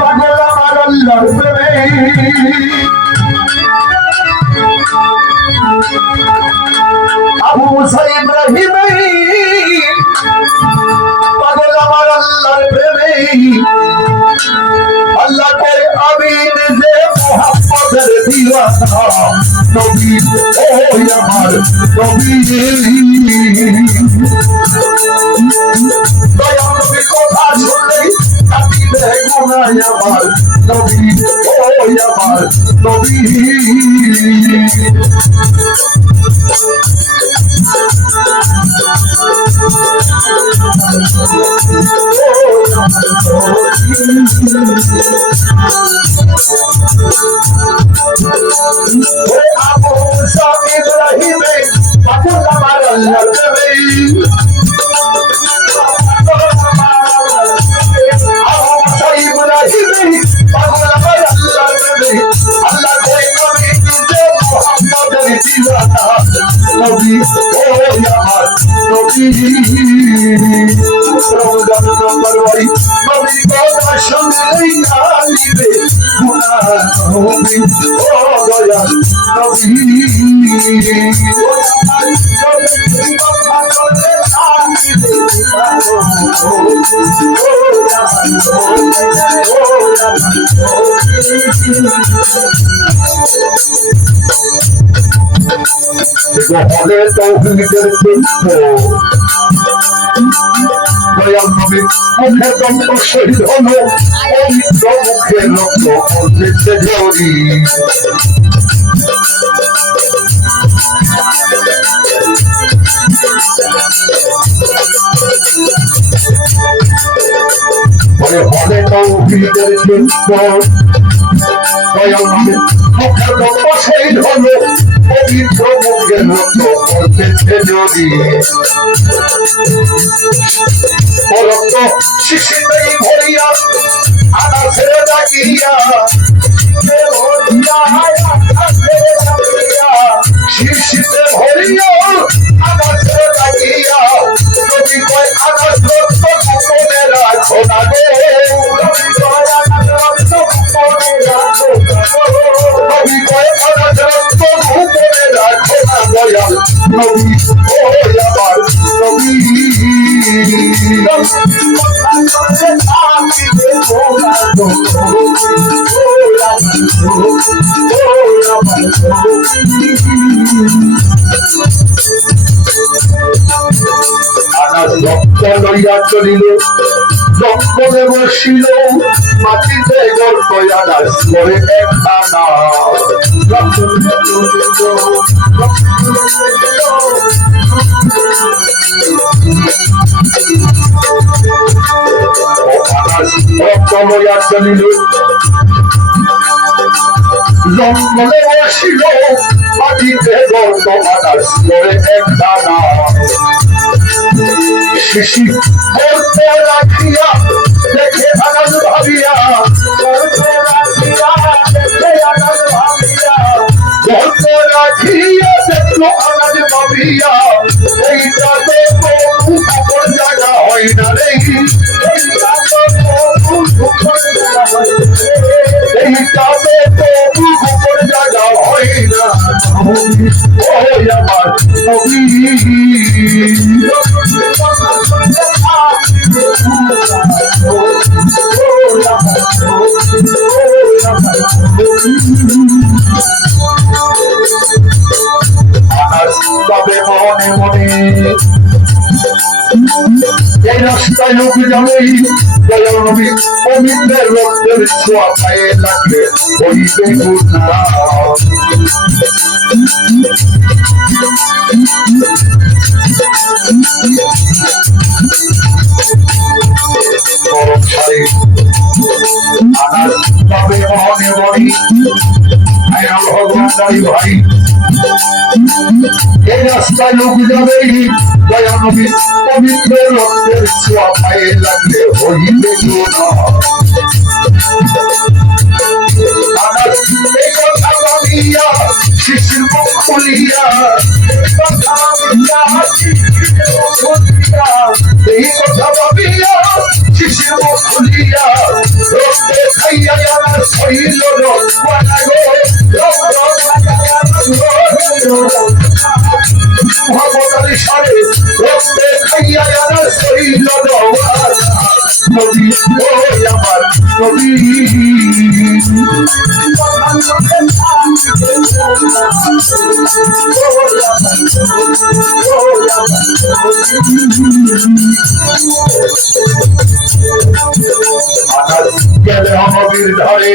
পাগল আমার আল্লাহর প্রেমে আবু মুসা ইব্রাহিম পাগল আমার আল্লাহর প্রেমে আল্লাহ কয় আমি নিজে মুহাম্মদের দিওয়ানা নবী ওই আমার নবী দয়াল নবীর কথা শুনলেই কাঁদিবে গুনায় আমার নবী ওই আমার নবী আবু মুসা ইব্রাহিম পাগল আমার আল্লাহর প্রেমে আবু মুসা ইব্রাহিম পাগল আমার আল্লাহর প্রেমে আল্লাহ কই আমি নিজে মুহাম্মদের দিওয়ানা নবী ওই আমার নবী রমজান নম্বর ওই নবীর কথা শুনলেই কাঁদিবে গুনাহ নবী ও দয়াল নবী হলে তৌহিদের চিত্র দয়াল নবী মুখে দন্ত শহীদ হলো পবিত্র মুখে রক্ত পড়তেছে ঝরি হলে তৌহিদের চিত্র দয়াল নবী মুখে দন্ত শহীদ হলো পবিত্র মুখে রক্ত পড়তেছে ঝরি রক্ত শিশিতেই ভরিয়া আনা ছেড়ে ডাকিয়া শিশিতে ভরিয়া আনা ছেড়ে ডাকিয়া নবী কয় আনা রক্ত গোপনে রাখো না গো নবী কয় আনা রক্ত গোপনে রাখো না দয়াল নবী ওই আমার নবী রক্ত লইয়া চলিল রক্তে বসিল মাটিতে গর্ত আনাস করে একখানা রক্ত লইয়া চলিল জঙ্গলে বসিল মাটিতে গর্ত আনাস করে একখানা শিশি করতে রাখিয়া দেখে আনন্দ ভাবিয়া করতে রাখিয়া দেখলো আনন্দ ভাবিয়া এইটা তো কোনো জায়গা হয় না রে এইটা তো কোনো জায়গা হয় না ওই আমার নবী তবে মনে মনে এই রাস্তায় লোক যাবেই দয়াল নবী পবিত্রের রক্তের ছোঁয়া পায়ে লাগলে হইবে গুনাহ তবে মনে মনে ভাই এই রাস্তায় লোক যাবেই দয়াল নবী পবিত্রের রক্তের ছোঁয়া পায়ে লাগলে হইবে গুনাহ এই কথা ভাবিয়া শিশির মুখ খুলিয়া এই কথা ভাবিয়া শিশির মুখ খুলিয়া হইল মহাপতারি সারে রক্তে খাইয়া আনাস হইল নবী ও আমার নবী গেলে নবীর ধারে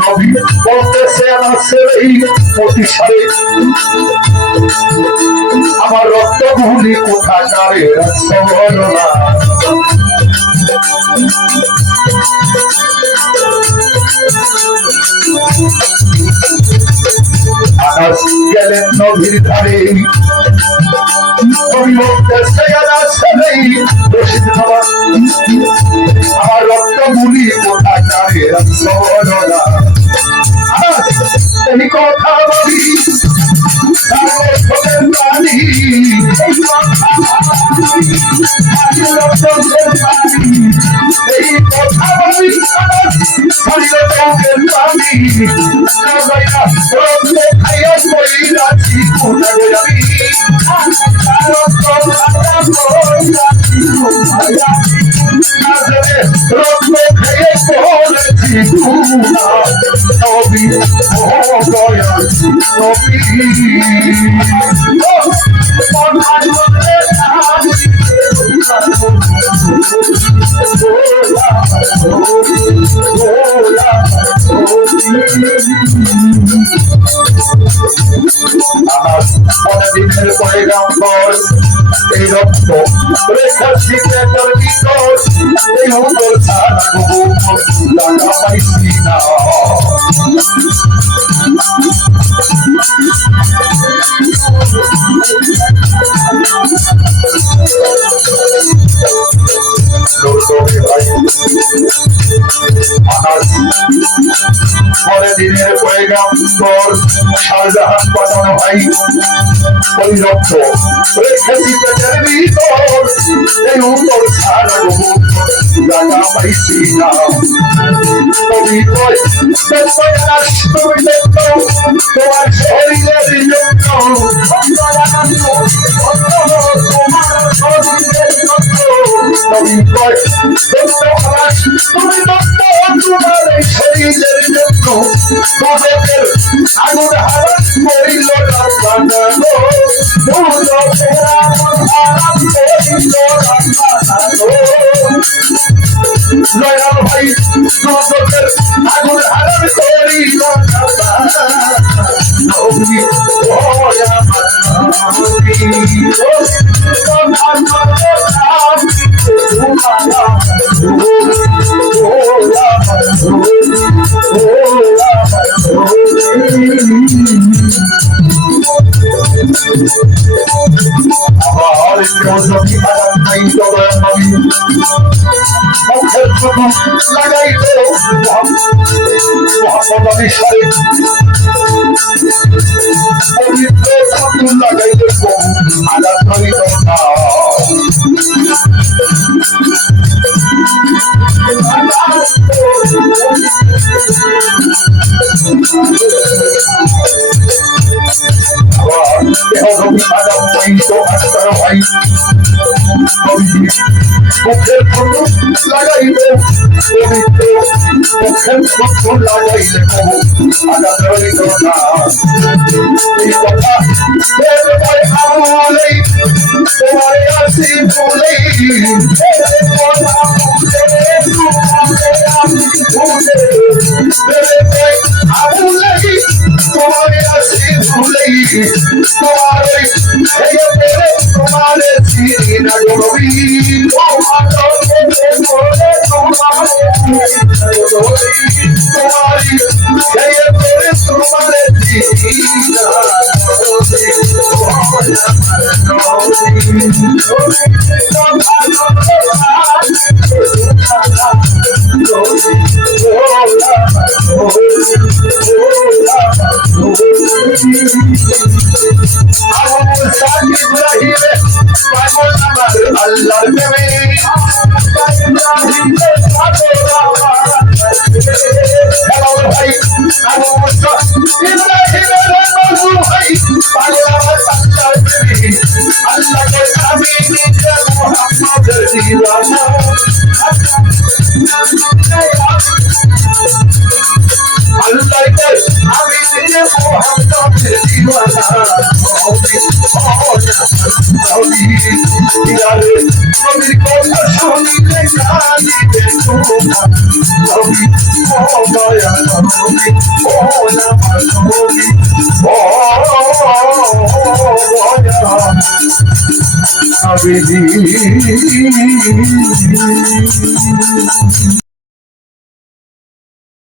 নবী বলতেছে আমার রক্ত ভুলি কোথাকারে না আকাশ গেলেন নদীর ধারে আমার রক্ত ভুলি কোথাকারে না এই কথা বলি এই কথা বলি খাইয়া রত্ন খেয়ে পড়েছি নবী ও দয়াল নবী দিনের পয়গাম্বর এই রক্ত রেখা সিগনেচার ভিতর এই উত্তর ছাড়া জানা পাইছি না পরে দিনের পয়গাম্বর শাহজাহান পাঠানো ভাই ওই রক্ত রেখেছি পেটের ভিতর এই উত্তর ছাড়া জানা পাইছি না তোমার শরীরের শরীরের জন্য আগুন হারাস করিল দয়াল ভাই আগুন হারাস করিল লাগাইতে পবিত্র ঠাকুর লাগাইতে আঘাত করিল না মুখের ফটো লাগাইলে পবিত্র মুখের ফটো লাগাইলে কবু আঘাত করিল না এই কথা আমলেই তোমার আসি বলেই তোমার আসি ভুলেই তোমার তোমার সিনা গবি আল্লাহ ইয়ারে নবীর কথা শুনিলে কাঁদিবে তোমার নবী ও দয়া নবী ও আমার নবী ও দয়া নবী